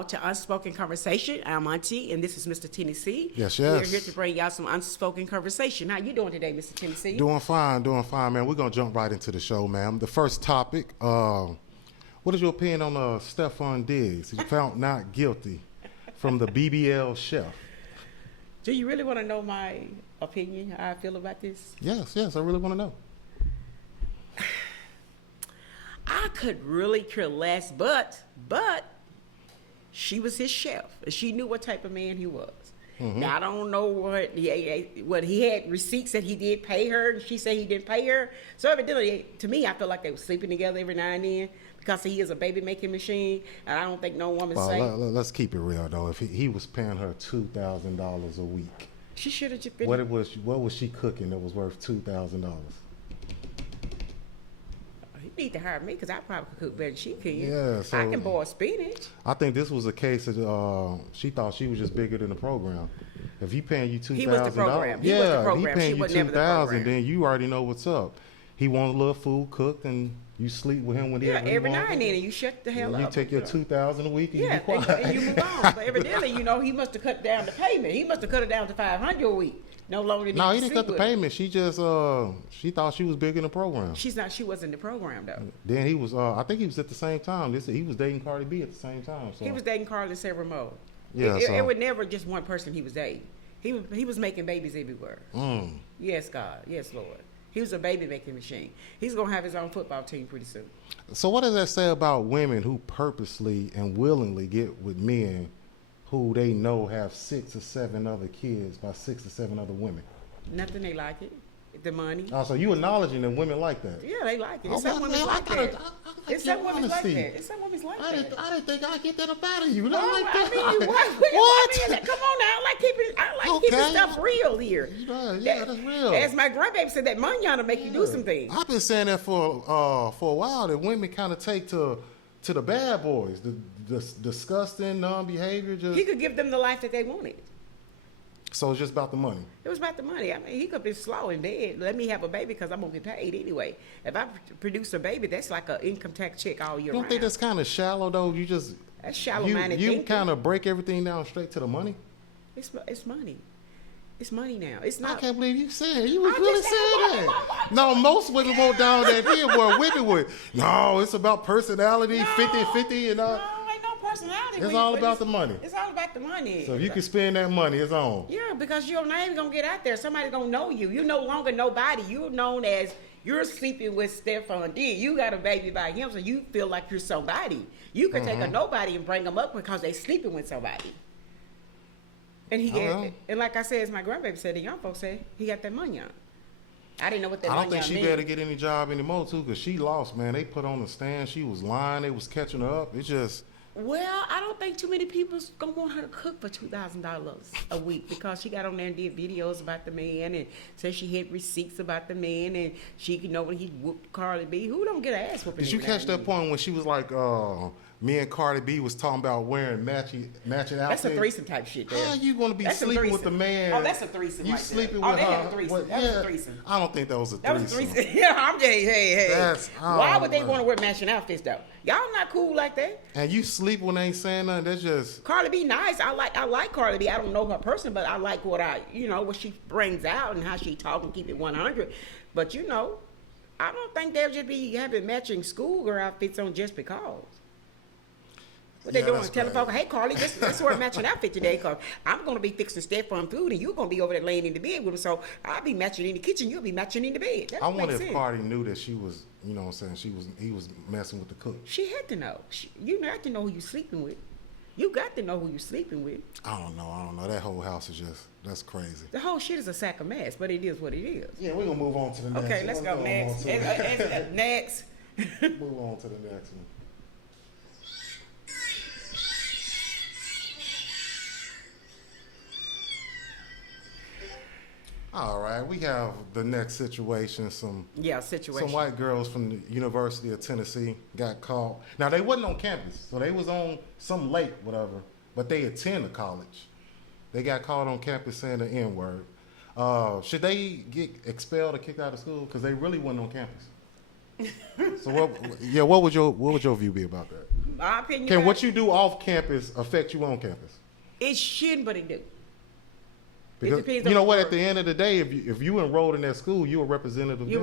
y'all to Unspoken Conversation. I'm Auntie, and this is Mr. Tennessee. Yes. We're here to bring y'all some unspoken conversation. How you doing today, Mr. Tennessee? Doing fine, man. We're going to jump right into the show, ma'am. The first topic, what is your opinion on Stephon Diggs? He's found not guilty from the BBL chef. Do you really want to know my opinion, how I feel about this? Yes, I really want to know. I could really care less, but she was his chef, and she knew what type of man he was. Mm-hmm. Now, I don't know what he had receipts that he did pay her, and she said he didn't pay her. So evidently, to me, I feel like they were sleeping together every now and then because he is a baby making machine, and I don't think no woman's safe. Let's keep it real though. If he was paying her $2,000 a week, she should have just been. What was she cooking that was worth $2,000? You need to hire me because I probably could cook better than she can. Yeah, so I can boil spinach. I think this was a case of she thought she was just bigger than the program. If he paying you $2,000, he was the program. He was the program. He paying she you was never the program. $2,000, then you already know what's up. He want a little food cooked, and you sleep with him when he every now and then, and you shut the hell up. You take your $2,000 a week and you be quiet. And you move on. But evidently, he must have cut down the payment. He must have cut it down to $500 a week. No longer than he didn't cut the payment. She just she thought she was big in the program. She's not. She wasn't in the program though. Then he was. I think he was at the same time. He was dating Cardi B at the same time. So. He was dating Cardi several more. Yeah, it was never just one person he was dating. He was making babies everywhere. Yes, God. Yes, Lord. He was a baby making machine. He's gonna have his own football team pretty soon. So what does that say about women who purposely and willingly get with men who they know have 6 or 7 other kids by 6 or 7 other women? Nothing, they like it. The money. Oh, so you acknowledging that women like that? Yeah, they like it. It's some women like that. It's some women like that. I didn't think I'd get that up out of you. Not like that. I mean, what? Come on now. I like keeping stuff real here. Yeah, that's real. As my grandbaby said, that money ought to make you do some things. I've been saying that for a while, that women kind of take to the bad boys, the disgusting, non-behavior. He could give them the life that they wanted. So it's just about the money. It was about the money. I mean, he could be slow and dead. Let me have a baby because I'm going to get paid anyway. If I produce a baby, that's like an income tax check all year round. You don't think that's kind of shallow, though? That's shallow-minded thinking. You kind of break everything down straight to the money? It's money. It's money now. It's not. I can't believe you said it. You was really saying that. No, most women won't down that hill where women would. No, it's about personality, 50-50 and all. No, ain't no personality. It's all about the money. It's all about the money. So if you can spend that money, it's on. Yeah, because your name gonna get out there. Somebody's gonna know you. You're no longer nobody. You're known as you're sleeping with Stephon D. You got a baby by him, so you feel like you're somebody. You could take a nobody and bring them up because they sleeping with somebody. And and like I said, as my grandbaby said, the young folks said, he got that money on. I didn't know what that money on I don't think she better get any job anymore, too, because she lost, man. They put on the stand. She was lying. They was catching her up. It's just... Well, I don't think too many people's going to want her to cook for $2,000 a week because she got on there and did videos about the man and said she had receipts about the man and she could know when he whooped Cardi B. Who don't get an ass whooping? Did you catch that point when she was like... me and Cardi B was talking about wearing matching outfits. That's a threesome type shit there. How you going to be sleeping with the man? Oh, that's a threesome. You right sleeping there. with her? That was a threesome. That was a threesome. I don't think that was a threesome. That was a threesome. Yeah, I'm just, hey. Why would they want to wear matching outfits though? Y'all not cool like that. And you sleep when they ain't saying nothing. That's just Cardi B nice. I like Cardi B. I don't know her person, but I like what what she brings out and how she talk and keep it 100. But I don't think they'll just be having matching schoolgirl outfits on just because. What they doing? Telling folks, hey, Carly, let's wear a matching outfit today because I'm going to be fixing Stephon food and you're going to be over there laying in the bed with him. So I'll be matching in the kitchen. You'll be matching in the bed. I wonder if Cardi knew that she was, what I'm saying, he was messing with the cook. She had to know. You have to know who you're sleeping with. You got to know who you're sleeping with. I don't know. That whole house is that's crazy. The whole shit is a sack of mess, but it is what it is. Yeah, we're going to move on to the next one. Okay, let's go next. Next. Move on to the next one. All right, we have the next situation. Some white girls from the University of Tennessee got caught. Now, they wasn't on campus, so they was on some lake, whatever, but they attend a college. They got caught on campus saying the N-word. Should they get expelled or kicked out of school? Because they really wasn't on campus. So, what would your view be about that? My opinion. Can what you do off campus affect you on campus? It shouldn't, but it do. Because you know what? At the end of the day, if you enrolled in that school, you're a representative. Yes.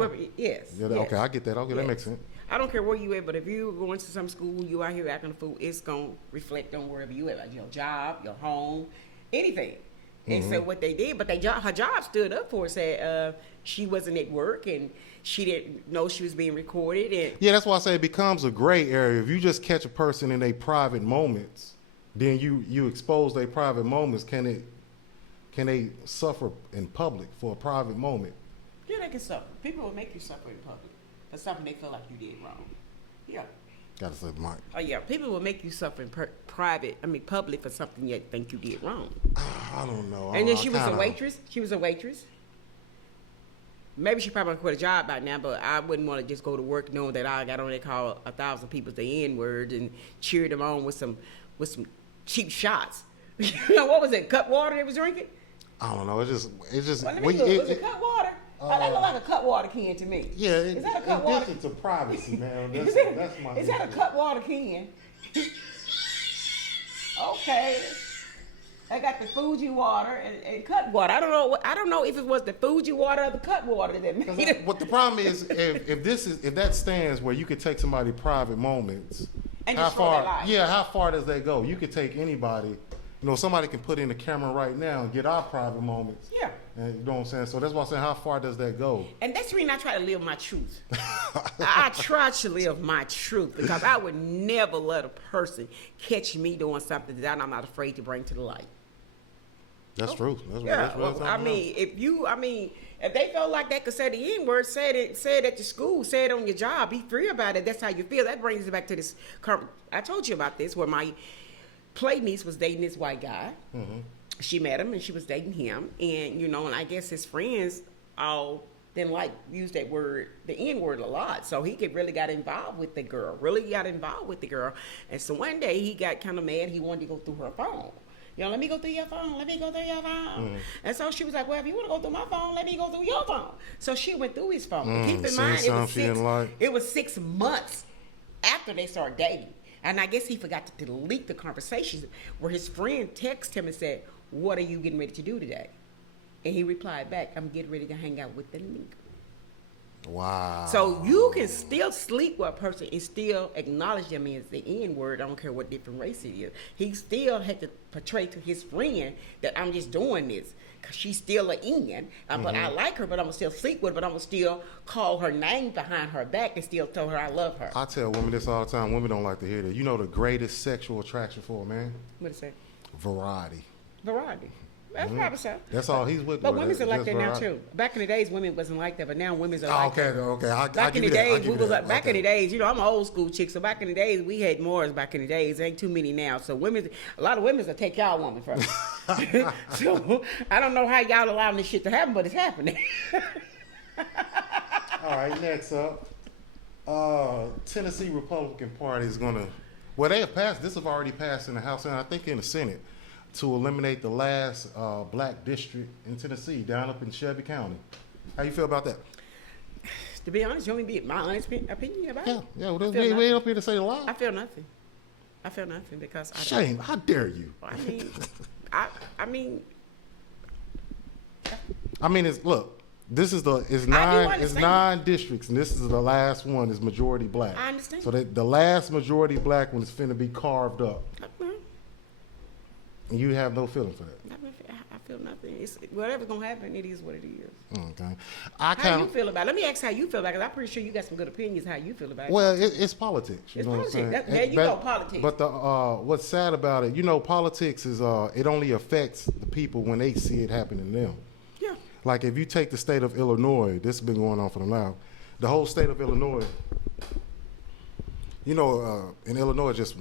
Yeah, yes. Okay, I get that. Okay, yes. That makes sense. I don't care where you at, but if you going to some school, you out here acting a fool, it's gonna reflect on wherever you at, like your job, your home, anything. And so what they did, but her job stood up for her, said she wasn't at work and she didn't know she was being recorded. And yeah, that's why I say it becomes a gray area. If you just catch a person in their private moments, then you expose their private moments. Can they suffer in public for a private moment? Yeah, they can suffer. People will make you suffer in public for something they feel like you did wrong. Yeah. Gotta say the mic. Oh yeah, people will make you suffer in public for something you think you did wrong. I don't know. And then she was a waitress. She was a waitress. Maybe she probably quit a job by now, but I wouldn't want to just go to work knowing that I got on there call 1,000 people the N-word and cheer them on with some cheap shots. You know, what was it? Cut water they was drinking? I don't know. It's just. Well, let me look. Was it cut water? That look like a cut water can to me. Yeah, is that a cut water? It's to privacy, man. Is that a cut water can? Okay. I got the Fuji water and cut water. I don't know if it was the Fuji water or the cut water that made it. What the problem is, if that stands where you could take somebody's private moments, and how far? Yeah, how far does that go? You could take anybody. You know, somebody can put in the camera right now and get our private moments. Yeah. And you know what I'm saying? So that's why I'm saying, how far does that go? And that's the reason I try to live my truth. I try to live my truth because I would never let a person catch me doing something that I'm not afraid to bring to the light. That's true. That's if they felt like they could say the N-word, say it at your school, say it on your job, be free about it. That's how you feel. That brings me back to this. I told you about this, where my play niece was dating this white guy. Mm-hmm. She met him and she was dating him, and and I guess his friends all didn't use that word, the N-word, a lot. So he really got involved with the girl. And so one day he got kind of mad. He wanted to go through her phone. Let me go through your phone. Mm-hmm. And so she was like, well, if you want to go through my phone, let me go through your phone. So she went through his phone. Keep in mind, it was 6 months after they started dating. And I guess he forgot to delete the conversations where his friend texted him and said, what are you getting ready to do today? And he replied back, I'm getting ready to hang out with the nigga. Wow. So you can still sleep with a person and still acknowledge them as the N-word. I don't care what different race it is. He still had to portray to his friend that I'm just doing this because she's still an N. But I like her, but I'm going to still sleep with her, but I'm going to still call her name behind her back and still tell her I love her. I tell women this all the time. Women don't like to hear that. You know the greatest sexual attraction for a man? What is that? Variety. That's probably so. That's all he's with. But women's are like that now too. Back in the days, women wasn't like that, but now women's are like that. Okay. Back in the days, back in the days, I'm an old school chick, so back in the days, we had more. Back in the days, ain't too many now. So a lot of women will take y'all woman from. So I don't know how y'all allowing this shit to happen, but it's happening. All right, next up, Tennessee Republican Party is gonna. Well, they have passed. This have already passed in the House and I think in the Senate, to eliminate the last black district in Tennessee, down up in Shelby County. How you feel about that? To be honest, you want me to be my honest opinion about it? Yeah. Well, we ain't up here to say a lot. I feel nothing because Shame, how dare you? I mean, this is it's 9 districts, and this is the last one is majority black. I understand. So the last majority black one is finna be carved up. And you have no feeling for that? I feel nothing. It's whatever's gonna happen. It is what it is. Okay. How you feel about it? Let me ask how you feel about it. 'Cause I'm pretty sure you got some good opinions. How you feel about it? Well, it's politics. You know politics. What I'm saying? There you go, politics. But what's sad about it, politics is it only affects the people when they see it happening to them. Yeah. Like if you take the state of Illinois, this has been going on for a while. The whole state of Illinois. In Illinois,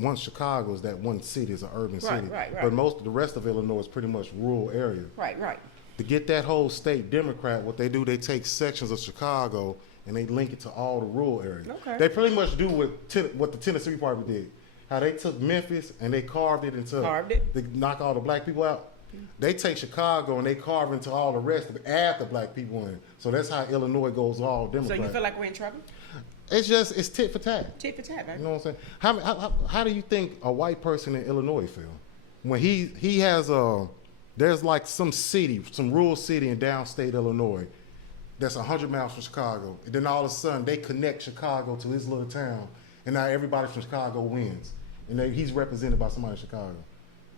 once Chicago is that one city, is an urban city. Right. But most of the rest of Illinois is pretty much rural area. Right. To get that whole state Democrat, what they do, they take sections of Chicago and they link it to all the rural areas. Okay. They pretty much do what the Tennessee Party did. How they took Memphis and they carved it to knock all the black people out. They take Chicago and they carve into all the rest to add the black people in. So that's how Illinois goes all Democrat. So you feel like we're in trouble? It's tit for tat. Tit for tat, right? You know what I'm saying? How do you think a white person in Illinois feel when he has there's like some rural city in downstate Illinois that's 100 miles from Chicago, and then all of a sudden they connect Chicago to his little town, and now everybody from Chicago wins, and he's represented by somebody in Chicago.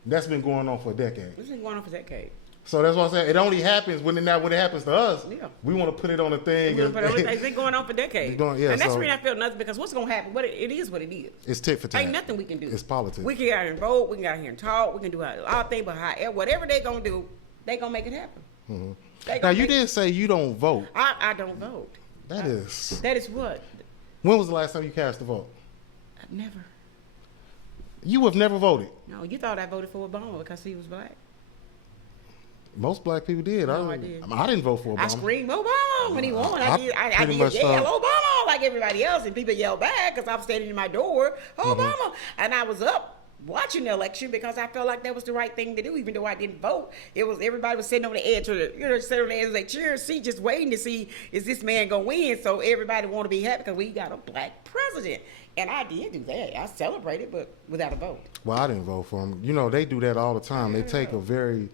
And that's been going on for a decade. It's been going on for a decade. So that's what I'm saying. It only happens when it happens to us. Yeah. We want to put it on a thing. It's been going on for decades. And that's the reason I feel nothing, because what's going to happen? It is what it is. It's tit for tat. Ain't nothing we can do. It's politics. We can get out here and vote. We can get out here and talk. We can do all things, but whatever they going to do, they going to make it happen. Mm-hmm. Now, you didn't say you don't vote. I don't vote. That is what? When was the last time you cast a vote? Never. You have never voted? No, you thought I voted for Obama because he was black. Most black people did. No, I did. I didn't vote for Obama. I screamed Obama when he won. I did yell Obama like everybody else, and people yelled back because I was standing in my door, Obama. Mm-hmm. And I was up watching the election because I felt like that was the right thing to do, even though I didn't vote. Everybody was sitting on the edge of sitting on the edge of their chair seat, just waiting to see, is this man gonna win? So everybody want to be happy because we got a black president. And I did do that. I celebrated, but without a vote. Well, I didn't vote for him. You know, they do that all the time. They take a very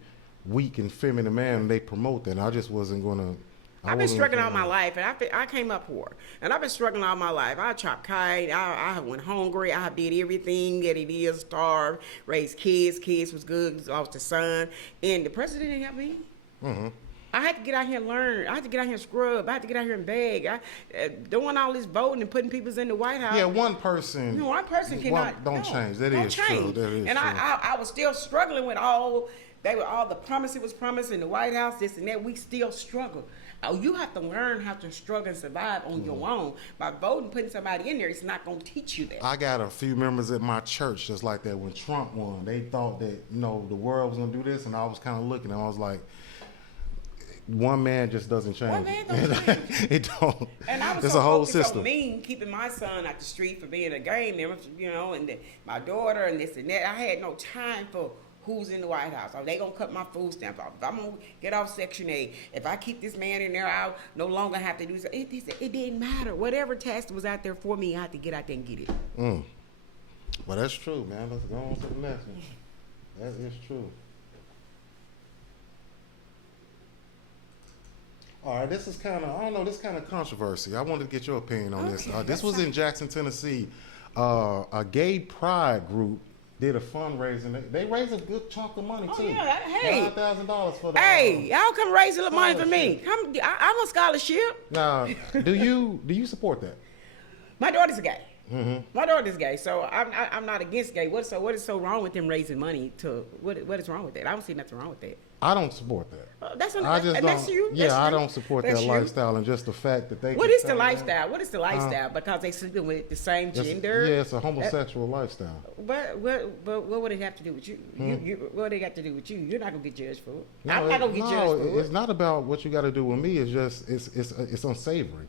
weak and feminine man and they promote that. And I just wasn't going to. I've been struggling all my life, and I came up poor. And I've been struggling all my life. I chopped kite. I went hungry. I did everything that it is, starved, raised kids. Kids was good, lost a son. And the president didn't help me. Mm-hmm. I had to get out here and learn. I had to get out here and scrub. I had to get out here and beg. Doing all this voting and putting people in the White House. Yeah, one person. No, one person cannot. Don't change. That is true. That is and true. I was still struggling with all the promises was promised in the White House, this and that. We still struggle. You have to learn how to struggle and survive on your own. By voting, putting somebody in there, it's not going to teach you that. I got a few members at my church just like that. When Trump won, they thought that the world was going to do this, and I was kind of looking, and I was like, one man just doesn't change. One man don't change. It don't. And I was it's so a whole focused system. on me keeping my son out the street for being a gang member, and my daughter and this and that. I had no time for who's in the White House. Are they gonna cut my food stamp off? If I'm gonna get off Section 8, if I keep this man in there, I'll no longer have to do so. It didn't matter. Whatever task was out there for me, I had to get out there and get it. Well, that's true, man. Let's go on to the next one. That is true. All right, this is kind of controversy. I wanted to get your opinion on this. This was in Jackson, Tennessee. A gay pride group did a fundraising. They raised a good chunk of money, too. Yeah, hey. $5,000 for the Hey, y'all come raise a little money for me. I'm a scholarship. Now, do you support that? My daughter's gay. Mm-hmm. My daughter's gay, so I'm not against gay. What is so wrong with them raising money? What is wrong with that? I don't see nothing wrong with that. I don't support that. That's you. I don't support that lifestyle, and just the fact that they. What is the lifestyle? What is the lifestyle? Because they sleeping with the same gender. Yeah, it's a homosexual lifestyle. But what would it have to do with you? What they got to do with you? You're not gonna get judged for it. No, I'm not gonna get judged for it. It's not about what you got to do with me. It's just it's unsavory.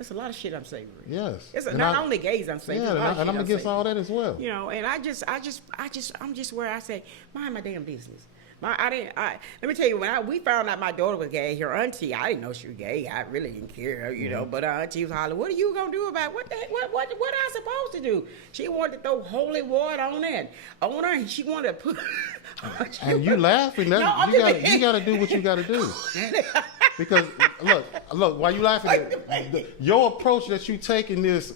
It's a lot of shit unsavory. Yes. It's not only gays unsavory. Yeah, and I'm against all that as well. And I'm just where I say, mind my damn business. Let me tell you, when we found out my daughter was gay, her auntie, I didn't know she was gay. I really didn't care, but her auntie was hollering, what are you going to do about it? What am I supposed to do? She wanted to throw holy water on her, and she wanted to put... and you laughing. You got to do what you got to do. Because, look, while you laughing, your approach that you take in this,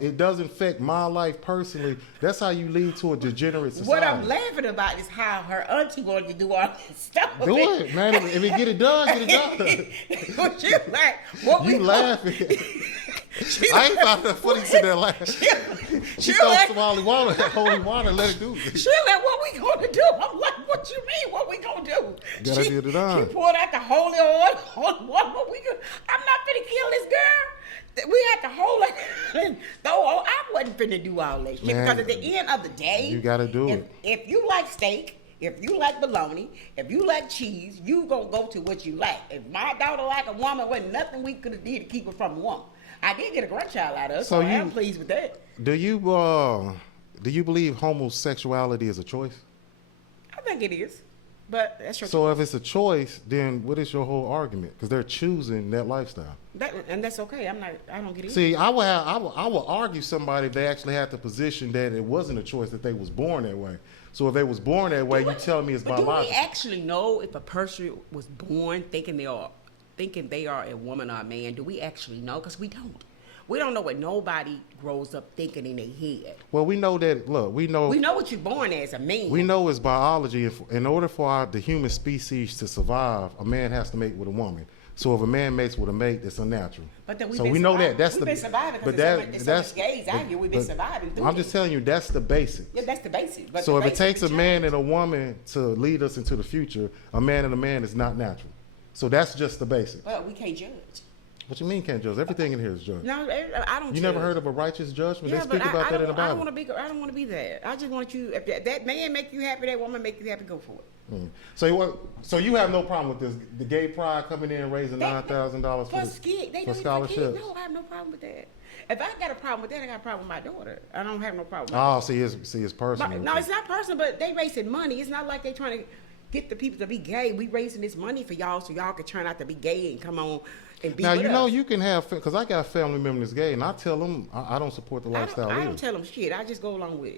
it does affect my life personally. That's how you lead to a degenerate society. What I'm laughing about is how her auntie wanted to do all this stuff. Do it, man. If it get it done, get it done. What you like? You laughing. I ain't found that funny to that laugh. She throw some holy water, and let it do it. She like, what we gonna do? I'm like, what you mean? What we gonna do? Gotta get it done. She poured out the holy oil. What we gonna? I'm not finna kill this girl. We had to hold it and throw. I wasn't finna do all that shit because at the end of the day, you gotta do it. If you like steak, if you like bologna, if you like cheese, you gonna go to what you like. If my daughter like a woman, wasn't nothing we could have did to keep her from a woman. I did get a grandchild out of it, so I am pleased with that. Do you believe homosexuality is a choice? I think it is. But that's your so if it's a choice, then what is your whole argument? Because they're choosing that lifestyle. And that's okay. I don't get it. See, I would argue somebody if they actually had the position that it wasn't a choice, that they was born that way. So if they was born that way, you telling me it's biological. Do we actually know if a person was born thinking they are a woman or a man? Do we actually know? Because we don't. We don't know what nobody grows up thinking in their head. Well, we know that. Look, we know what you're born as, a man. We know it's biology. In order for the human species to survive, a man has to mate with a woman. So if a man mates with a mate, that's unnatural. But then we know that. We've been surviving because there's so much gays out here. We've been surviving. I'm just telling you, that's the basics. Yeah, that's the basics. But so if it takes a man and a woman to lead us into the future, a man and a man is not natural. So that's just the basics. But we can't judge. What you mean can't judge? Everything in here is judged. No, I don't. You never heard of a righteous judgment? Yeah, they speak about that in the Bible. I don't want to be that. I just want you. If that man make you happy, that woman make you happy, go for it. Mm. So you have no problem with this? The gay pride coming in raising $9,000 for scholarships? No, I have no problem with that. If I got a problem with that, I got a problem with my daughter. I don't have no problem. See, it's personal. No, it's not personal, but they raising money. It's not like they trying to get the people to be gay. We raising this money for y'all so y'all can turn out to be gay and come on. Now, you know, you can have, because I got family members gay, and I tell them I don't support the lifestyle either. I don't tell them shit. I just go along with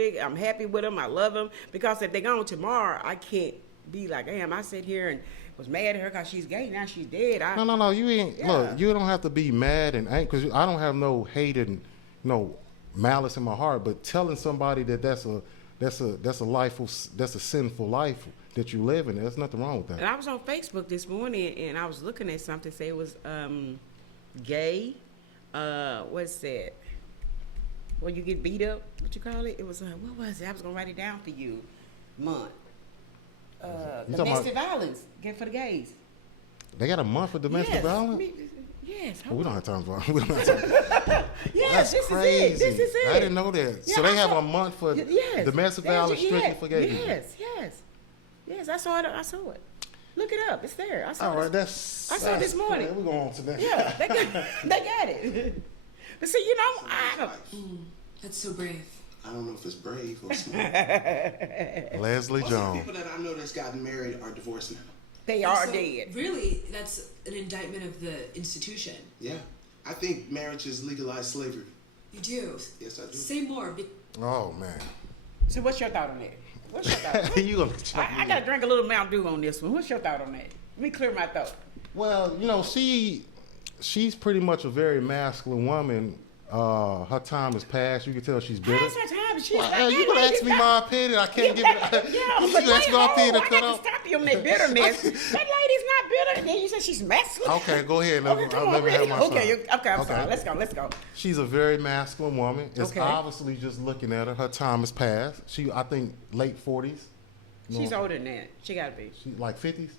it. I'm happy with them. I love them. Because if they're gone tomorrow, I can't be like, damn, I sit here and was mad at her because she's gay. Now she's dead. No. You ain't. Yeah. Look, you don't have to be mad and angry, because I don't have no hate and no malice in my heart. But telling somebody that's a sinful life that you live in, there's nothing wrong with that. And I was on Facebook this morning and I was looking at something, say it was gay, what's that? When you get beat up, what you call it? It was, what was it? I was going to write it down for you. Month. Domestic violence, for the gays. They got a month for domestic violence? Yes. We don't have time for it. Yes, this is it. I didn't know that. Yeah, so they have a month for domestic violence strictly for gay people. Yes, I saw it. Look it up. It's there. I saw it this morning. We're going on to that. Yeah, they got it. But see, you know, that's so brave. I don't know if it's brave or smart. Leslie Jones. People that I know that's gotten married are divorced now. They are dead. Really, that's an indictment of the institution. Yeah. I think marriage is legalized slavery. You do? Yes, I do. Say more. Oh, man. So what's your thought on that? I got to drink a little Mountain Dew on this one. What's your thought on that? Let me clear my throat. Well, you know, she's pretty much a very masculine woman. Her time has passed. You can tell she's bitter. How's her time? She's you gonna ask me my opinion? I can't give it. You ask my opinion. I got to stop you on that bitterness. That lady's not bitter. Then you said she's masculine. Okay, go ahead. Let me have my son. Okay, I'm sorry. Let's go. She's a very masculine woman. It's obviously just looking at her. Her time has passed. I think, late 40s. She's older than that. She got to be. She's like 50s?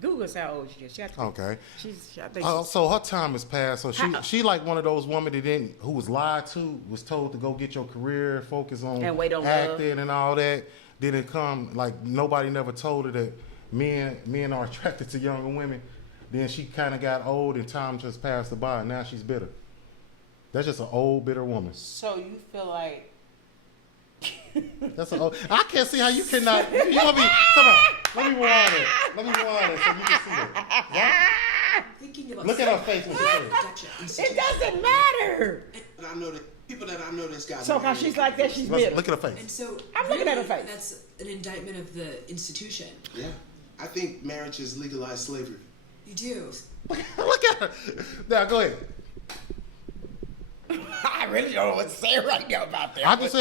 Google's how old she is. Okay. I think so her time has passed. So she like one of those women who was lied to, was told to go get your career, focus on and wait on acting love. And all that. Didn't come, like nobody never told her that men are attracted to younger women. Then she kind of got old and time just passed her by, and now she's bitter. That's just an old, bitter woman. So you feel like... That's an old... I can't see how you cannot... You want me... Come on. Let me rewind it so you can see it. Yeah? Thinking about look at her face when she says it. It doesn't matter. And I know that people that I know that's got... So because she's like that, she's bitter. Look at her face. And so I'm looking at her face. That's an indictment of the institution. Yeah. I think marriage is legalized slavery. You do? Look at her. Now, go ahead. I really don't know what to say right now about that. I'm just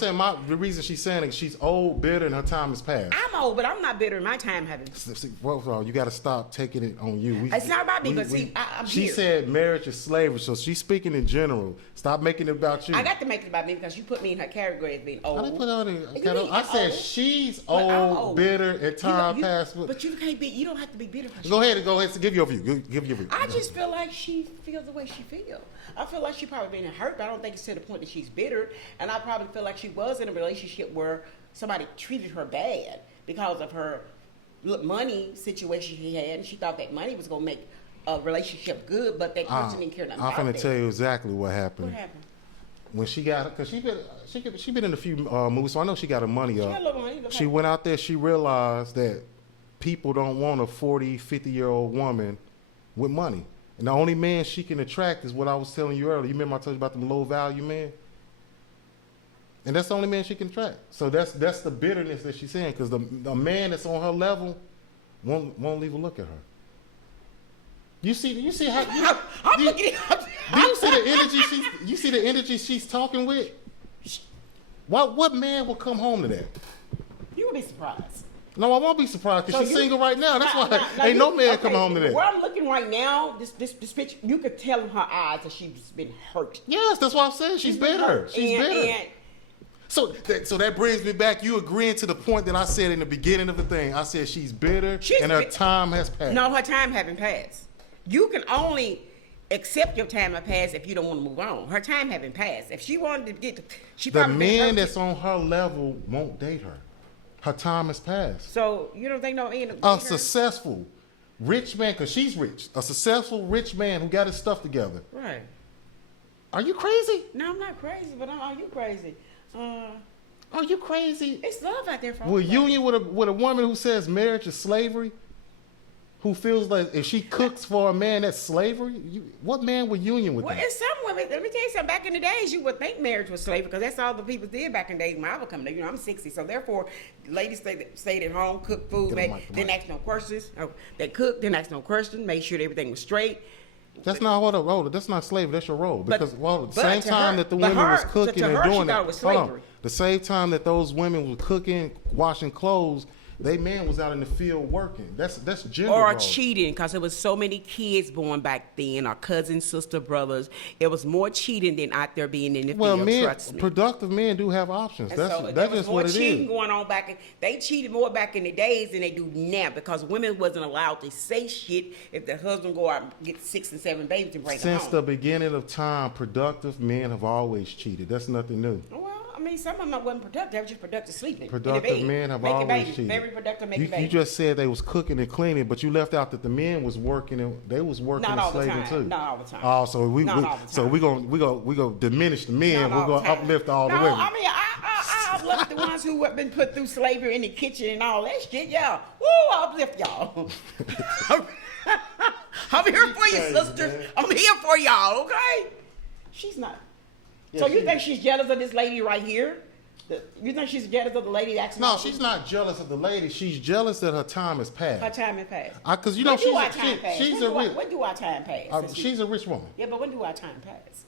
saying the reason she's saying it, she's old, bitter, and her time has passed. I'm old, but I'm not bitter. My time hasn't. Well, you got to stop taking it on you. It's not about me, but see, I'm she here. said marriage is slavery, so she's speaking in general. Stop making it about you. I got to make it about me because you put me in her category as being old. I didn't put her in. I said she's old, bitter, and time passed. But you can't be. You don't have to be bitter. Go ahead. So give your view. Give your view. I just feel like she feels the way she feels. I feel like she probably been hurt, but I don't think it's to the point that she's bitter. And I probably feel like she was in a relationship where somebody treated her bad because of her money situation she had, and she thought that money was gonna make a relationship good, but that person didn't care nothing about I'm that. gonna tell you exactly what happened. What happened? when she got, because she been in a few movies, so I know she got her money up. She went out there, she realized that people don't want a 40, 50-year-old woman with money. And the only man she can attract is what I was telling you earlier. You remember I told you about them low value men? And that's the only man she can attract. So that's the bitterness that she's saying, because the man that's on her level won't even look at her. You see how do you see the energy she's talking with? What man will come home to that? You would be surprised. No, I won't be surprised because she's single right now. That's why ain't no man coming home to that. Where I'm looking right now, this picture, you could tell in her eyes that she's been hurt. Yes, that's what I'm saying. She's bitter. She's bitter. So that brings me back. You agreeing to the point that I said in the beginning of the thing. I said she's bitter and her time has passed. No, her time haven't passed. You can only accept your time has passed if you don't want to move on. Her time haven't passed. If she wanted to get, she the probably man that's on her level won't date her. Her time has passed. So you don't think no man? A successful rich man, because she's rich. A successful rich man who got his stuff together. Right. Are you crazy? No, I'm not crazy, but are you crazy? Are you crazy? It's love out there for Will union with a woman who says marriage is slavery? Who feels like if she cooks for a man, that's slavery? What man would union with that? Well, it's some women. Let me tell you something. Back in the days, you would think marriage was slavery because that's all the people did back in the days when I was coming. You know, I'm 60, so therefore, ladies stayed at home, cooked food, didn't ask no questions. They cooked, didn't ask no questions, made sure everything was straight. That's not what a role. That's not slavery. That's your role. Because the same time that the women was cooking and doing it, the same time that those women were cooking, washing clothes, they man was out in the field working. That's gender or role. Cheating, because there was so many kids born back then, our cousins, sister, brothers. It was more cheating than out there being in the field. Trust me. Productive men do have options. And that's so just what it is. There was more cheating going on back. They cheated more back in the days than they do now because women wasn't allowed to say shit if the husband go out and get 6 and 7 babies and bring them home. Since the beginning of time, productive men have always cheated. That's nothing new. Well, I mean, some of them wasn't productive. They were just productive sleeping. Productive men have always cheated. Very productive making babies. You just said they was cooking and cleaning, but you left out that the men was working and they was working and slaving too. Not all the time. Oh, so we gonna diminish the men. We're gonna uplift all the women. I mean, I uplift the ones who have been put through slavery in the kitchen and all that shit. Yeah, woo, I uplift y'all. I'm here for you, sisters. Man. I'm here for y'all. Okay. She's not. Yeah, so you think she's jealous of this lady right here? You think she's jealous of the lady that's No, she's not jealous of the lady. She's jealous that her time has passed. Her time has passed. Because you know she's a rich. When do our time pass? She's a rich woman. Yeah, but when do our time pass?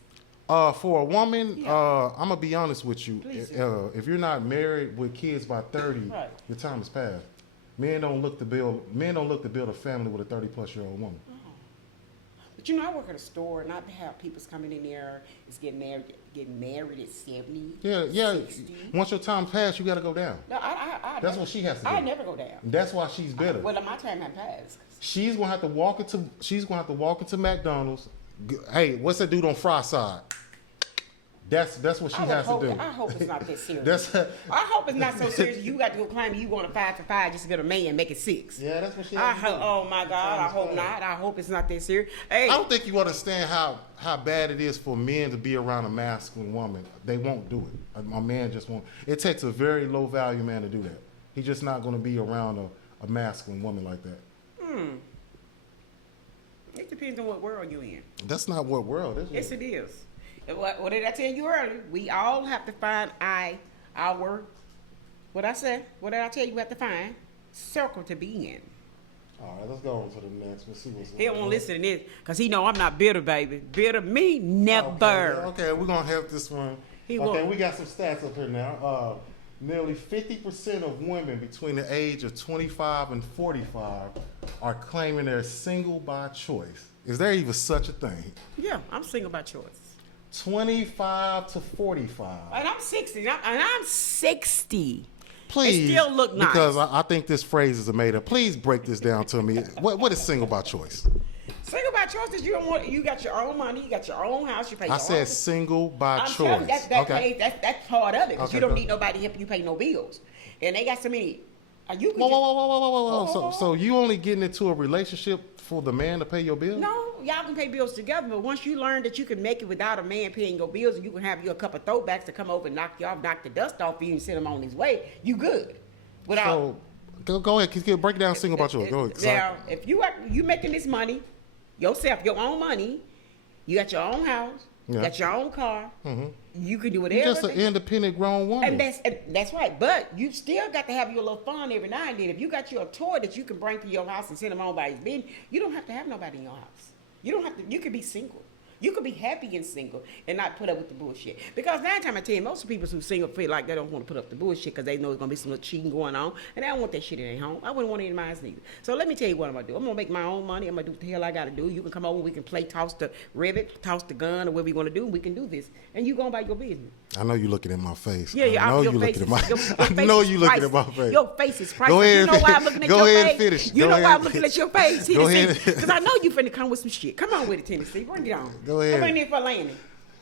For a woman, I'm gonna be honest with you. If you're not married with kids by 30, right, your time has passed. Men don't look to build a family with a 30-plus-year-old woman. But you know, I work at a store, and I have people coming in there, is getting married at 70. Yeah. 60. Once your time passed, you got to go down. No, that's what she has to do. I never go down. That's why she's bitter. Well, my time has passed. She's gonna have to walk into McDonald's. Hey, what's that dude on fry side? That's what she has to do. I hope it's not that serious. I hope it's not so serious. You got to go climb. You want a 5 for 5 just to get a man and make it 6. Yeah, that's what she has to do. Oh my God! I hope not. I hope it's not that serious. Hey, I don't think you understand how bad it is for men to be around a masculine woman. They won't do it. A man just won't. It takes a very low value man to do that. He's just not going to be around a masculine woman like that. It depends on what world you're in. That's not what world is. Yes, it is. What did I tell you earlier? We all have to find our, what I said? What did I tell you? We have to find circle to be in. All right, let's go on to the next. Let's see what's He don't want to listen to this because he know I'm not bitter, baby. Bitter me, never. Okay, we're going to have this one. We got some stats up here now. Nearly 50% of women between the age of 25 and 45 are claiming they're single by choice. Is there even such a thing? Yeah, I'm single by choice. 25 to 45. And I'm 60. And I'm 60. Please, it still look nice. Because I think this phrase is a made up. Please break this down to me. What is single by choice? Single by choice is you got your own money, you got your own house, you pay your own. I said single by choice. You, that's part of it because you don't need nobody helping you pay no bills. And they got so many. Whoa. So you only getting into a relationship for the man to pay your bills? No, y'all can pay bills together, but once you learn that you can make it without a man paying your bills, and you can have you a couple of throwbacks to come over and knock you off, knock the dust off you, and send him on his way, you good. Without. So go ahead, break it down single by choice. Go ahead. Now, if you making this money yourself, your own money, you got your own house, you got your own car, you can do whatever. You're just an independent grown woman. And that's right. But you still got to have your little fun every now and then. If you got your toy that you can bring to your house and send him on by his business, you don't have to have nobody in your house. You don't have to. You can be single. You could be happy and single and not put up with the bullshit. Because 9 times out of 10, most of the people who single feel like they don't want to put up the bullshit because they know there's going to be some little cheating going on. And they don't want that shit in their home. I wouldn't want it in mine neither. So let me tell you what I'm going to do. I'm going to make my own money. I'm going to do what the hell I got to do. You can come over. We can play toss the rivet, toss the gun, or whatever we want to do. And we can do this. And you go about your business. I know you looking at my face. Yeah, I know you looking at my I know you looking at my face. Your face is priceless. Go ahead. You know why I'm looking at go your ahead face? And finish. You go know ahead why I'm looking at your face? Go ahead. Because I know you finna come with some shit. Come on with it, Tennessee. Bring it on. Go ahead. Come in here for landing.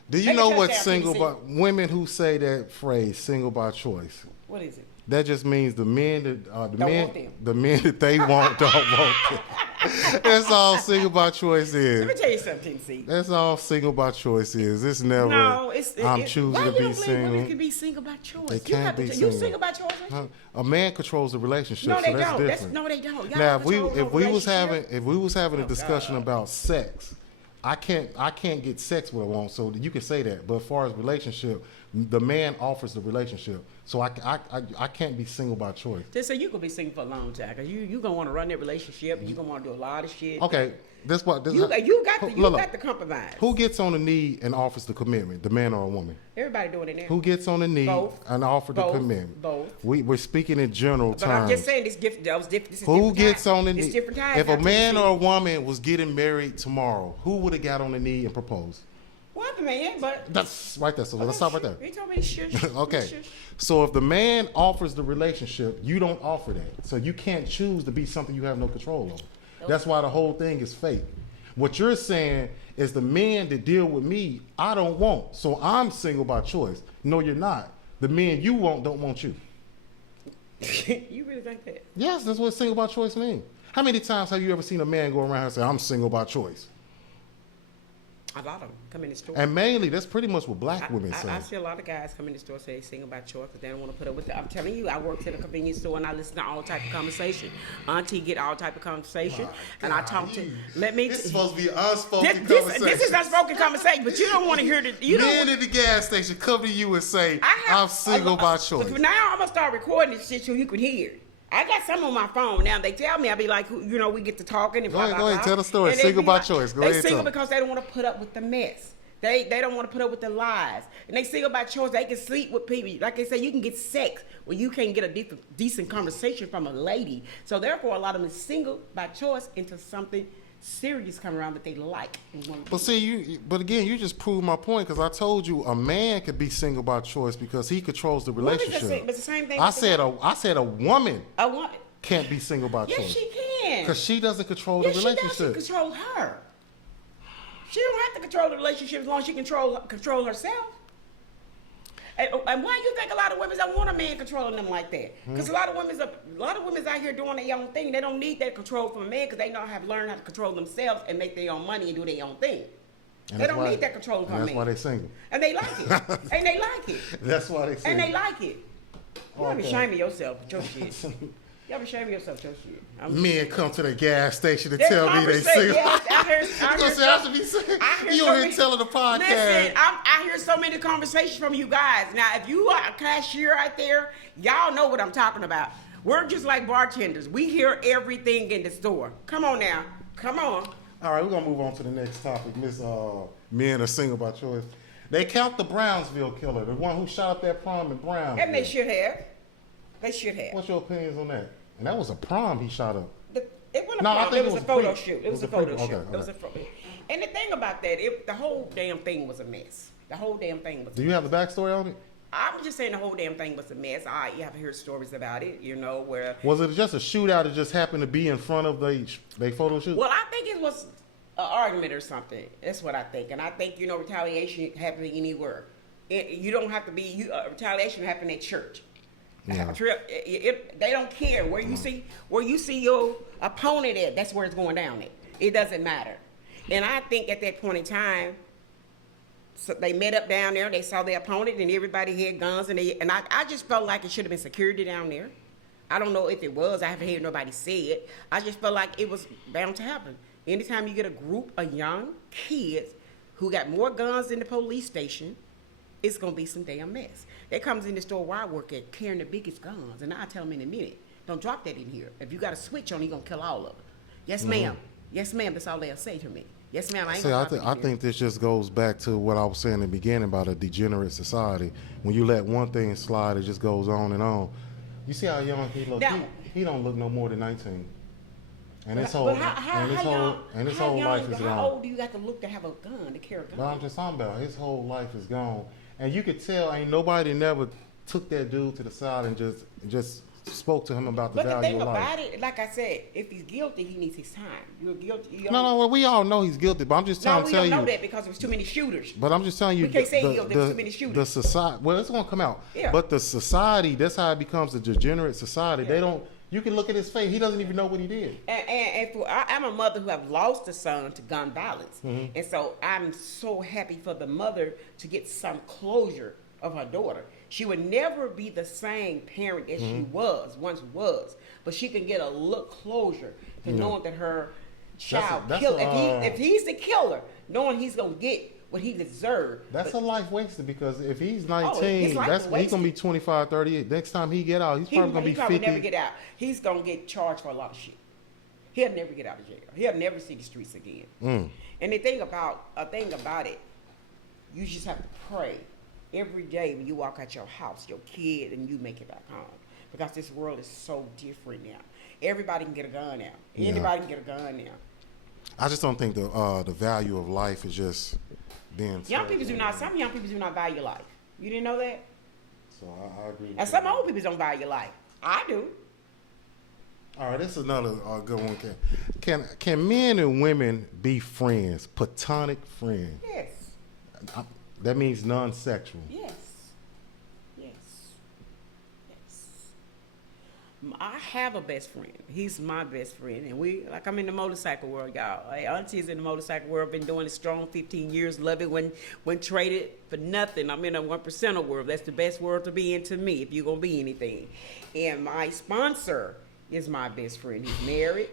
Do you know what single by women who say that phrase single by choice? What is it? That just means the men that the men that they want don't want them. That's all single by choice is. Let me tell you something, Tennessee. That's all single by choice is. It's never. No, I'm choosing why to be you don't believe single. women can be single by choice? They can't be single. You single by choice? Aren't you? A man controls the relationship. No, they so that's don't. different. No, they don't. Y'all Now, if we was having a discussion about sex, I can't get sex what I want, so you can say that. But as far as relationship, the man offers the relationship, so I can't be single by choice. Just say you could be single for a long time because you gonna want to run that relationship. You gonna want to do a lot of shit. Okay, that's what you got to compromise. Who gets on the knee and offers the commitment, the man or a woman? Everybody doing it now. Who gets on the knee and offers the commitment? Both. We're speaking in general terms. But I'm just saying this different. That was different. This is who different gets time. on the knee? It's different times. If a man or a woman was getting married tomorrow, who would have got on the knee and proposed? Well, the man, but that's right there. So let's stop right there. He told me shush. Okay. So if the man offers the relationship, you don't offer that. So you can't choose to be something you have no control over. Nope. That's why the whole thing is fake. What you're saying is the men that deal with me, I don't want. So I'm single by choice. No, you're not. The men you want don't want you. You really think that? Yes, that's what single by choice means. How many times have you ever seen a man go around and say, I'm single by choice? A lot of them come in the store. And mainly, that's pretty much what black women say. I see a lot of guys come in the store say they single by choice because they don't want to put up with it. I'm telling you, I worked at a convenience store and I listen to all type of conversation. Auntie get all type of conversation, and I talk to. This is supposed to be unspoken conversation. This is unspoken conversation, but you don't want to hear the. Men at the gas station come to you and say, I'm single by choice. But now I'm gonna start recording this shit so you can hear. I got some on my phone now. They tell me, I be like, we get to talking and blah, Go ahead, tell the story. Single by choice. Go ahead. They single because they don't want to put up with the mess. They don't want to put up with the lies. And they single by choice. They can sleep with people. Like they say, you can get sex when you can't get a decent conversation from a lady. So therefore, a lot of them is single by choice into something serious come around that they like. But see, but again, you just proved my point because I told you a man could be single by choice because he controls the relationship. But it's the same thing. I said a woman. A woman can't be single by choice. Yes, she can. Because she doesn't control the relationship. She doesn't control her. She don't have to control the relationship as long as she control herself. And why do you think a lot of women don't want a man controlling them like that? Because a lot of women's out here doing their own thing. They don't need that control from a man because they have learned how to control themselves and make their own money and do their own thing. And they don't need that control from a man. That's why they single. And they like it. And they like it. That's why they single. And they like it. You ought to be ashamed of yourself with your shit. You ought to be ashamed of yourself with your shit. Men come to the gas station to tell me they single. Yeah, I should be single. You over here telling the podcast. Listen, I hear so many conversations from you guys. Now, if you are a cashier out there, y'all know what I'm talking about. We're just like bartenders. We hear everything in the store. Come on now. Come on. All right, we're going to move on to the next topic. Men are single by choice. They count the Brownsville killer, the one who shot up that prom in Brownsville. And they should have. They should have. What's your opinions on that? And that was a prom he shot up. It wasn't a prom. It was a photo shoot. It was a photo shoot. It was a photo. And the thing about that, the whole damn thing was a mess. The whole damn thing was. Do you have the backstory on it? I'm just saying the whole damn thing was a mess. You have to hear stories about it, where. Was it just a shootout that just happened to be in front of they photo shoot? Well, I think it was an argument or something. That's what I think. And I think, retaliation happening anywhere. You don't have to be, retaliation happen at church. Yeah. They don't care where you see your opponent at. That's where it's going down at. It doesn't matter. And I think at that point in time, so they met up down there. They saw their opponent, and everybody had guns. And I just felt like it should have been security down there. I don't know if it was. I haven't heard nobody say it. I just felt like it was bound to happen. Anytime you get a group of young kids who got more guns than the police station, it's gonna be some damn mess. They comes in the store where I work at carrying the biggest guns, and I tell them in a minute, don't drop that in here. If you got a switch on, you're gonna kill all of them. Yes, ma'am. Yes, ma'am. That's all they'll say to me. Yes, ma'am. I ain't gonna drop it in I here. think this just goes back to what I was saying in the beginning about a degenerate society. When you let one thing slide, it just goes on and on. You see how young he looks? Now- He don't look no more than 19. And his But whole how life is how gone. old do you got to look to have a gun, to carry a gun? But I'm just talking about his whole life is gone, and you could tell ain't nobody never took that dude to the side and just spoke to him about the But the value thing of life. about it, like I said, if he's guilty, he needs his time. You're guilty. No, well, we all know he's guilty, but I'm just No, trying we to tell don't you. know that because there was too many shooters. But I'm just telling you, We can't say there was too many shooters. The society, well, it's gonna come out. Yeah. But the society, that's how it becomes a degenerate society. Yeah. They don't. You can look at his face; he doesn't even know what he did. I'm a mother who have lost a son to gun violence, Mm-hmm. and so I'm so happy for the mother to get some closure of her daughter. She would never be the same parent as she once was, but she can get a look closure to knowing that her child that's killed. a- If he's the killer, knowing he's gonna get what he deserved. That's a life wasted because if he's his 19, life that's is he's gonna be wasted. 25, 38. Next time he get out, he's probably gonna be he probably 50. never get out. He's gonna get charged for a lot of shit. He'll never get out of jail. He'll never see the streets again. And the thing about it, you just have to pray every day when you walk out your house, your kid, and you make it back home. Because this world is so different now. Everybody can get a gun now. Yeah. Anybody can get a gun now. I just don't think the value of life is just being. Some young people do not value life. You didn't know that? So I agree. With And some old people don't value life. I do. All right, this is another good one. Can men and women be friends, platonic friends? Yes. That means non-sexual. Yes. Yes. Yes. I have a best friend. He's my best friend. And I'm in the motorcycle world, y'all. Hey, Auntie's in the motorcycle world. Been doing it strong 15 years. Love it when traded for nothing. I'm in a 1%er world. That's the best world to be in to me if you're going to be anything. And my sponsor is my best friend. He's married,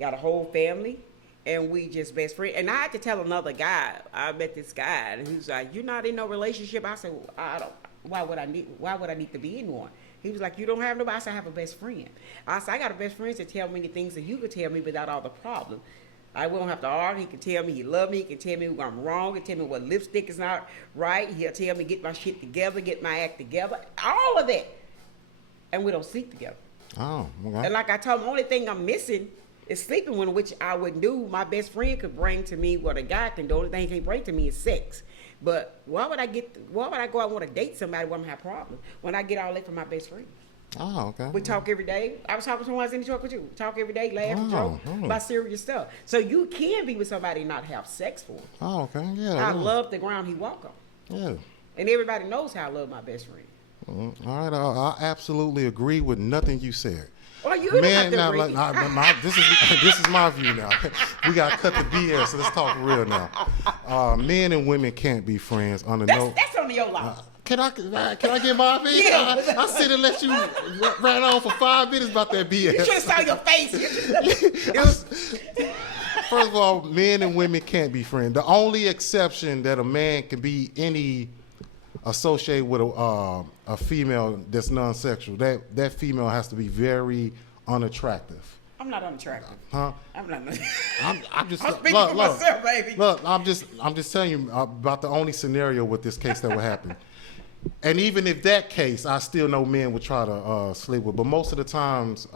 got a whole family. And we just best friends. And I had to tell another guy, I met this guy, and he was like, "You're not in no relationship." I said, well, "I don't. Why would I need to be in one?" He was like, "You don't have nobody." I said, "I have a best friend." I said, "I got a best friend to tell me the things that you could tell me without all the problem. I won't have to argue. He can tell me he love me. He can tell me when I'm wrong. He can tell me what lipstick is not right. He'll tell me get my shit together, get my act together, all of that. And we don't sleep together. Oh, okay. And like I told him, the only thing I'm missing is sleeping one, which I would do. My best friend could bring to me what a guy can do. The only thing he can't bring to me is sex. But why would I go out and want to date somebody when I have problems? When I get all that from my best friend. Oh, okay. We talk every day. I was talking to someone I was in the truck with you. We talk every day, laugh and joke Oh. about serious stuff. So you can be with somebody and not have sex for him. Oh, okay. Yeah. I yeah. love the ground he walk on. Yeah. And everybody knows how I love my best friend. All right. I absolutely agree with nothing you said. Well, you don't have to now, agree. this is my view now. We got to cut the BS. So let's talk real now. Men and women can't be friends under no. That's under your law. Can I get my opinion? Yeah. I sit and let you ran on for 5 minutes about that BS. You should have saw your face. First of all, men and women can't be friends. The only exception that a man can be associated with a female that's non-sexual, that female has to be very unattractive. I'm not unattractive. Huh? I'm not. I'm just I'm speaking for myself, baby. Look, I'm just telling you about the only scenario with this case that would happen. And even if that case, I still know men would try to sleep with. But most of the times,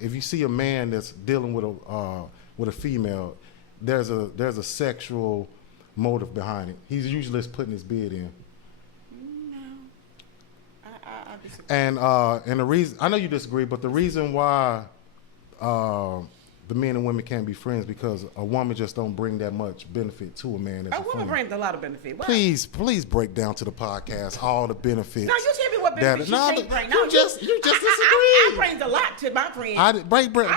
if you see a man that's dealing with a female, there's a sexual motive behind it. He's usually just putting his bid in. I disagree. And the reason, I know you disagree, but the reason why the men and women can't be friends because a woman just don't bring that much benefit to a man as a A woman friend. brings a lot of benefit. Why? Please break down to the podcast all the benefits. No, you tell me what what benefits you think bring? No, you just disagree. I bring a lot to my friends.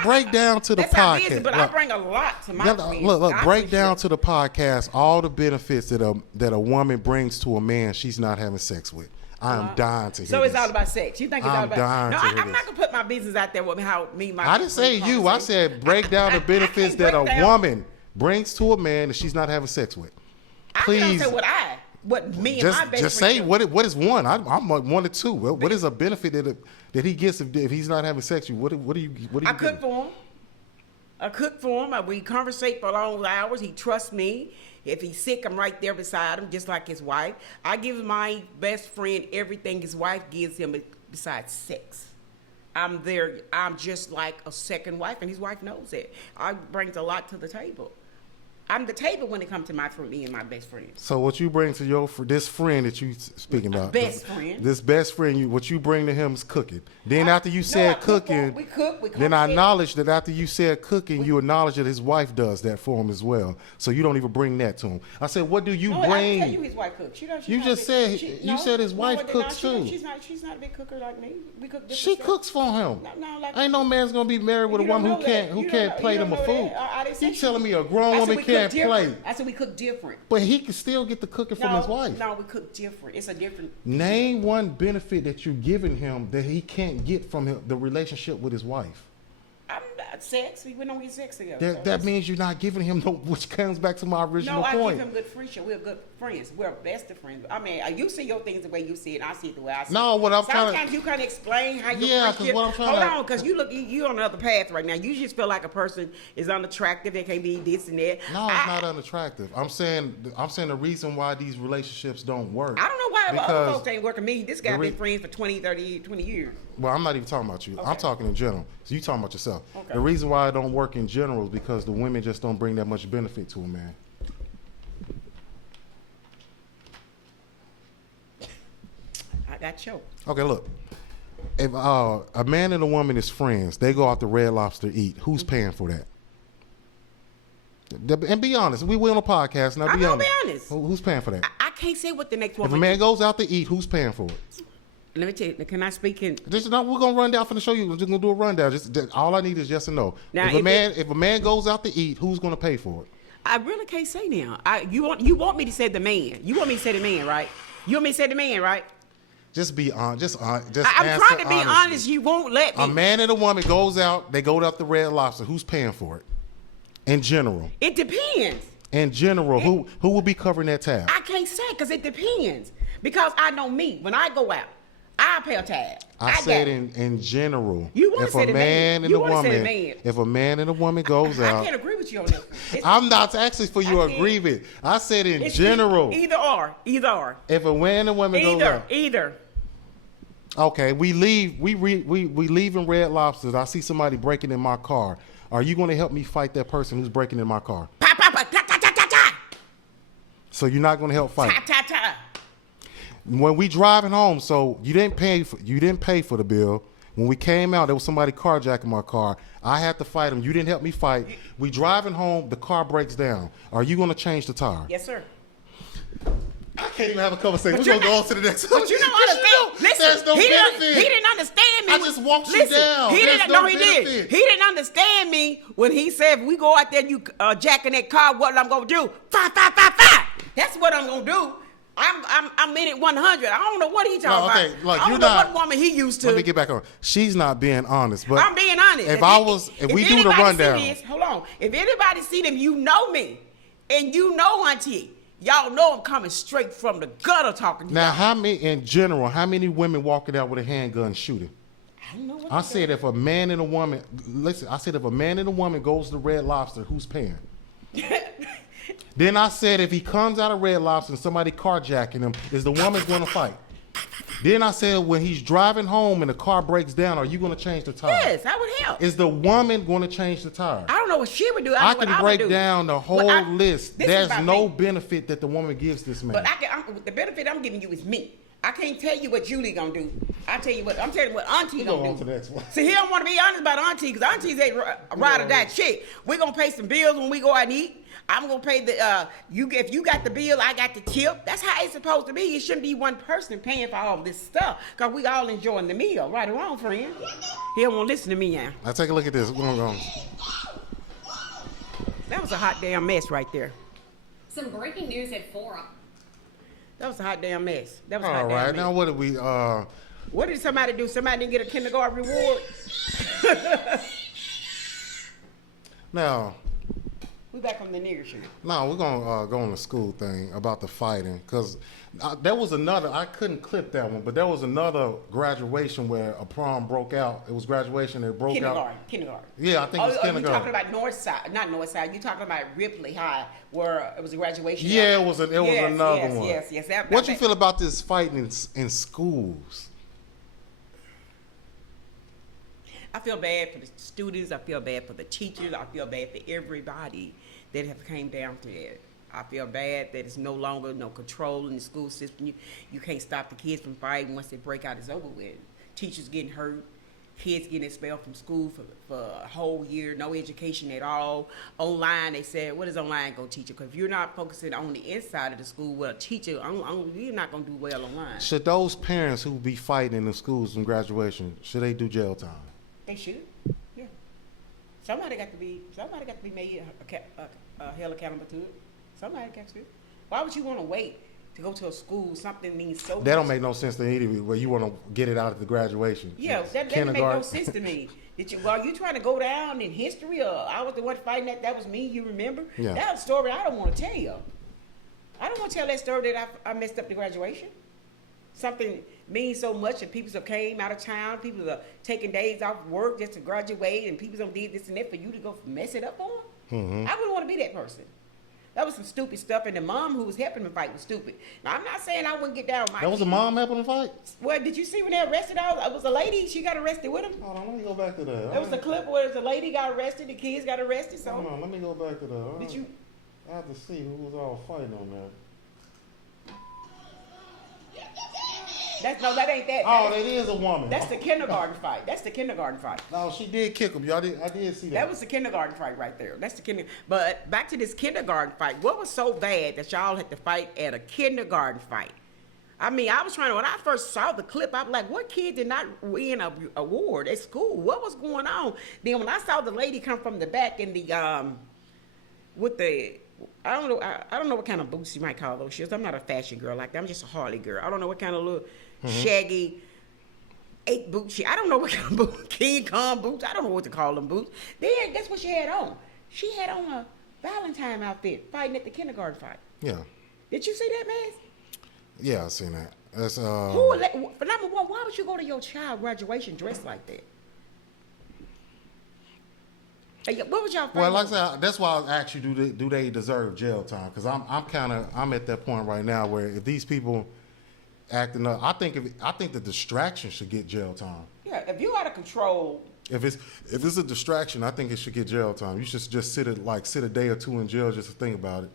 Break down to the that's podcast. Business, but I bring a lot to my friends. Look, break down to the podcast all the benefits that a woman brings to a man she's not having sex with. I'm dying to hear So this. it's all about sex. You think it's all about dying No, to hear I'm not going to put my business out there with how me and my I didn't say you. I said break down the benefits that a woman brings to a man that she's not having sex with. Please. I don't say what me and my best just friend say do. what is one. I'm one or two. What is a benefit that he gets if he's not having sex with you? What do you I cook for him. We conversate for long hours. He trusts me. If he's sick, I'm right there beside him, just like his wife. I give my best friend everything his wife gives him besides sex. I'm there. I'm just like a second wife, and his wife knows it. I brings a lot to the table. I'm the table when it comes to me and my best friend. So what you bring to this friend that you speaking about, best friend, this best friend, what you bring to him is cooking. Then after you said cooking, we cook. Then I acknowledge that after you said cooking, you acknowledge that his wife does that for him as well. So you don't even bring that to him. I said, what do you bring? I didn't tell you his wife cooks. You just said his wife cooks too. She's not a big cooker like me. We cook different She stuff. cooks for him. Like, ain't no man's gonna be married with a woman who can't plate him a food. You telling me a grown woman can't plate? I said we cook different. But he can still get the cooking from his wife. No, we cook different. It's a different. Name one benefit that you're giving him that he can't get from the relationship with his wife. I'm not sex. We don't get sex together. That means you're not giving him which comes back to my original point. No, I give him good friendship. We're good friends. We're best of friends. I mean, you see your things the way you see it, and I see it the way I see it. No, what I'm trying to... Sometimes you can't explain how your Yeah, friendship... because what I'm trying Hold on, because you're on another path right now. You just feel like a person is unattractive. They can't be this and that. No, it's not unattractive. I'm saying the reason why these relationships don't work. I don't know why other folks ain't working me. This guy been friends for 20, 30, 20 years. Well, I'm not even talking about you. Okay. I'm talking in general. So you talking about yourself. Okay. The reason why it don't work in general is because the women just don't bring that much benefit to a man. I got choked. Okay, look. If a man and a woman is friends, they go out to Red Lobster eat. Who's paying for that? And be honest. We on a podcast now. I'm gonna be honest. Who's paying for that? I can't say what the next woman. If a man goes out to eat, who's paying for it? Let me tell you. Can I speak in? We're gonna run down for the show. We're just gonna do a rundown. Just all I need is yes or no. Now, if a man goes out to eat, who's gonna pay for it? I really can't say now. You want me to say the man? You want me to say the man, right? You want me to say the man, right? Just be honest. I'm trying to be honest. You won't let me. A man and a woman goes out. They go out to Red Lobster. Who's paying for it? In general. It depends. In general, who will be covering that tab? I can't say because it depends. Because I know me. When I go out, I pay a tab. I said in general. You want to say the man? If a man and a woman goes out, I can't agree with you on this. I'm not asking for your agreement. I said in general. Either or. If a man and a woman goes out. Either. Okay, we leave. We leave in Red Lobsters. I see somebody breaking in my car. Are you going to help me fight that person who's breaking in my car? So you're not going to help fight. When we driving home, so you didn't pay for the bill. When we came out, there was somebody carjacking my car. I had to fight him. You didn't help me fight. We driving home, the car breaks down. Are you going to change the tire? Yes, sir. I can't even have a conversation. We're going to go on to the next one. But you don't understand. Listen, he didn't understand me. I just walked you down. He didn't understand me when he said, if we go out there and you jacking that car, what I'm going to do? Five. That's what I'm going to do. I'm in it 100. I don't know what he's talking about. Like, I don't know what woman he used to. Let me get back on. She's not being honest. But I'm being honest. If we do the rundown. Hold on. If anybody see them, you know me. And you know Auntie. Y'all know I'm coming straight from the gutter talking to now, y'all. how many women walking out with a handgun shooting? I don't know what I said if a man and a woman, listen, I said if a man and a woman goes to Red Lobster, who's paying? Then I said if he comes out of Red Lobster and somebody carjacking him, is the woman going to fight? Then I said when he's driving home and the car breaks down, are you going to change the tire? Yes, I would help. Is the woman going to change the tire? I don't know what she would do. I can break down the whole list. There's no me. benefit that the woman gives this man. But the benefit I'm giving you is me. I can't tell you what Julie gonna do. I'm telling you what Auntie gonna do. On to the next one. See, he don't want to be honest about Auntie because Auntie's a ride or die chick. We're gonna pay some bills when we go out and eat. I'm gonna pay the if you got the bill, I got the tip. That's how it's supposed to be. It shouldn't be one person paying for all this stuff, cause we all enjoying the meal, right or wrong, friend. He don't want to listen to me now. Now take a look at this. What's going on? That was a hot damn mess right there. Some breaking news at 4. That was a hot damn mess. That was a hot All damn right, mess. now what did we? What did somebody do? Somebody didn't get a kindergarten reward? Now. We back on the nigger shit. No, we're gonna go on the school thing about the fighting, because there was another. I couldn't clip that one, but there was another graduation where a prom broke out. It was graduation that broke out. Kindergarten. Yeah, I think it was kindergarten. You talking about North Side? Not North Side. You talking about Ripley High, where it was a graduation? Yeah, it was another one. Yes. What you feel about this fighting in schools? I feel bad for the students. I feel bad for the teachers. I feel bad for everybody that have came down to that. I feel bad that it's no longer no control in the school system. You can't stop the kids from fighting. Once they break out, it's over with. Teachers getting hurt, kids getting expelled from school for a whole year, no education at all. Online, they said, what does online go teach you? Because if you're not focusing on the inside of the school with a teacher, you're not going to do well online. Should those parents who be fighting in the schools from graduation, should they do jail time? They should, yeah. Somebody got to be made held accountable to it. Somebody got to. Why would you want to wait to go to a school? Something means so much. That don't make no sense to me either. Where you want to get it out at the graduation. Yeah, that doesn't make no sense to me. Are you trying to go down in history, or I was the one fighting that? That was me. You remember? Yeah. That's a story I don't want to tell you. I don't want to tell that story that I messed up the graduation. Something means so much, and people came out of town. People are taking days off work just to graduate, and people don't did this and that for you to go mess it up on. I wouldn't want to be that person. That was some stupid stuff, and the mom who was helping him fight was stupid. Now, I'm not saying I wouldn't get down with my That was a mom helping him fight? Well, did you see when they arrested all? It was a lady. She got arrested with him. Hold on, let me go back to that. There was a clip where a lady got arrested, the kids got arrested. So Hold on, let me go back to that. Did you? I have to see who was all fighting on that. That ain't that. Oh, that is a woman. That's the kindergarten fight. No, she did kick him. I did see that. That was the kindergarten fight right there. That's the kindergarten. But back to this kindergarten fight. What was so bad that y'all had to fight at a kindergarten fight? I mean, I was trying to, when I first saw the clip, I was like, what kid did not win an award at school? What was going on? Then when I saw the lady come from the back in the, with the, I don't know what kind of boots you might call those shoes. I'm not a fashion girl like that. I'm just a Harley girl. I don't know what kind of little shaggy 8 boots. I don't know what kind of boots. King Kong boots. I don't know what to call them boots. Then guess what she had on? She had on a Valentine outfit fighting at the kindergarten fight. Yeah. Did you see that, man? Yeah, I seen that. That's For number one, why would you go to your child graduation dressed like that? What was y'all? Well, like I said, that's why I asked you, do they deserve jail time? Because I'm at that point right now where if these people acting up, I think the distraction should get jail time. Yeah, if you out of control. If it's a distraction, I think it should get jail time. You should just sit a day or two in jail just to think about it.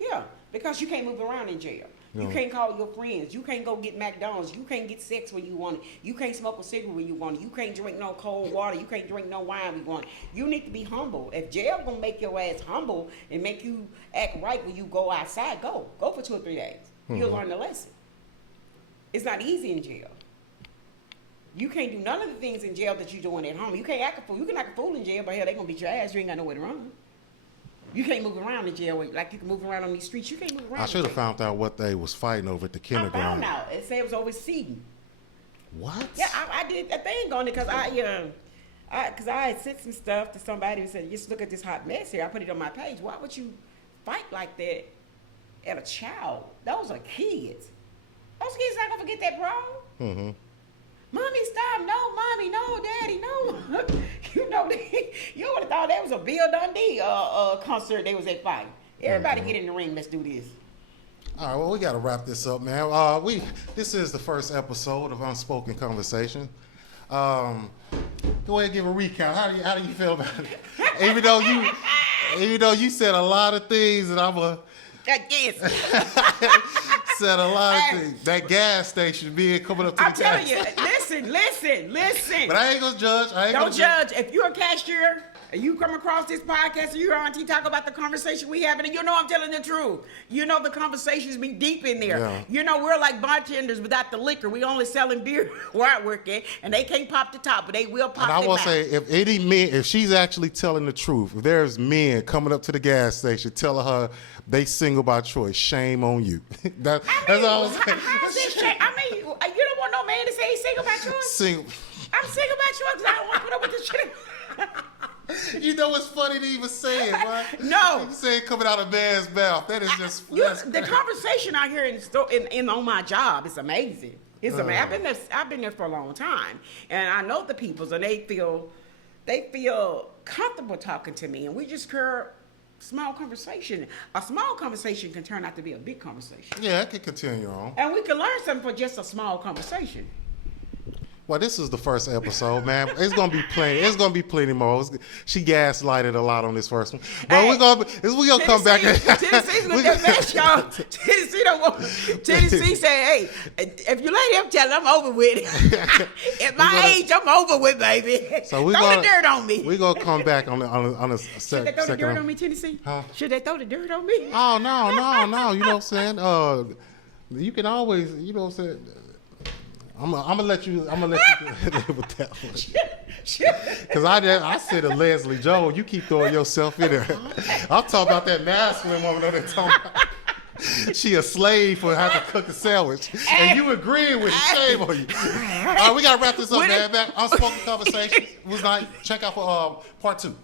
Yeah, because you can't move around in jail. You can't call your friends. You can't go get McDonald's. You can't get sex when you want it. You can't smoke a cigarette when you want it. You can't drink no cold water. You can't drink no wine when you want it. You need to be humble. If jail gonna make your ass humble and make you act right when you go outside, go for 2 or 3 days. You'll learn the lesson. It's not easy in jail. You can't do none of the things in jail that you're doing at home. You can't act a fool. You can act a fool in jail, but hell, they gonna beat your ass. You ain't got nowhere to run. You can't move around in jail like you can move around on these streets. You can't move around. I should have found out what they was fighting over at the kindergarten. I found out. It said it was over seating. What? Yeah, I did a thing on it because I had sent some stuff to somebody who said, just look at this hot mess here. I put it on my page. Why would you fight like that at a child? Those are kids. Those kids not gonna forget that, bro. Mm-hmm. Mommy, stop. No, mommy. No, daddy. No. You would have thought that was a Bill Dundee concert they was at fighting. Everybody get in the ring. Let's do this. All right, well, we got to wrap this up, man. This is the first episode of Unspoken Conversation. Go ahead and give a recount. How do you feel about it? even though you said a lot of things that I'm a... Yes. Said a lot of things. That gas station being coming up to the gas. I'm telling you, listen. But I ain't gonna judge. Don't judge. If you're a cashier You come across this podcast and you hear Auntie talk about the conversation we having, and you know I'm telling the truth. You know the conversations be deep in there. Yeah. You know we're like bartenders without the liquor. We only selling beer where I work at, and they can't pop the top, but they will pop the And I will back. say, if any men, if she's actually telling the truth, if there's men coming up to the gas station telling her they single by choice, shame on you. That's all I'm saying. How's this shit? I mean, you don't want no man to say he's single by choice? Single. I'm single by choice because I don't want to put up with this shit. You know what's funny to even say it, right? No. You say it coming out of man's mouth. That is just The conversation out here in on my job is amazing. It's amazing. I've been there for a long time, and I know the peoples, and they feel comfortable talking to me, and we just hear small conversation. A small conversation can turn out to be a big conversation. Yeah, it can continue on. And we can learn something for just a small conversation. Well, this is the first episode, man. It's gonna be plenty. It's gonna be plenty more. She gaslighted a lot on this first one, but we're gonna come back. Tennessee's with that mess, y'all. Tennessee don't want. Tennessee say, "Hey, if you let him tell it, I'm over with it. At my age, I'm over with, baby. So throw the dirt on me." We're gonna come back on a Should they throw the dirt on me, Tennessee? Huh? Should they throw the dirt on me? Oh no. You know what I'm saying? You can always, you know what I'm saying. I'm gonna let you live with that one. Because I said to Leslie Joe, you keep throwing yourself in there. I'm talking about that masculine woman that talking about. She a slave for having to cook a sandwich. And you agreeing with it. Shame on you. All right, we got to wrap this up, man. Unspoken Conversations. It was nice. Check out for part 2.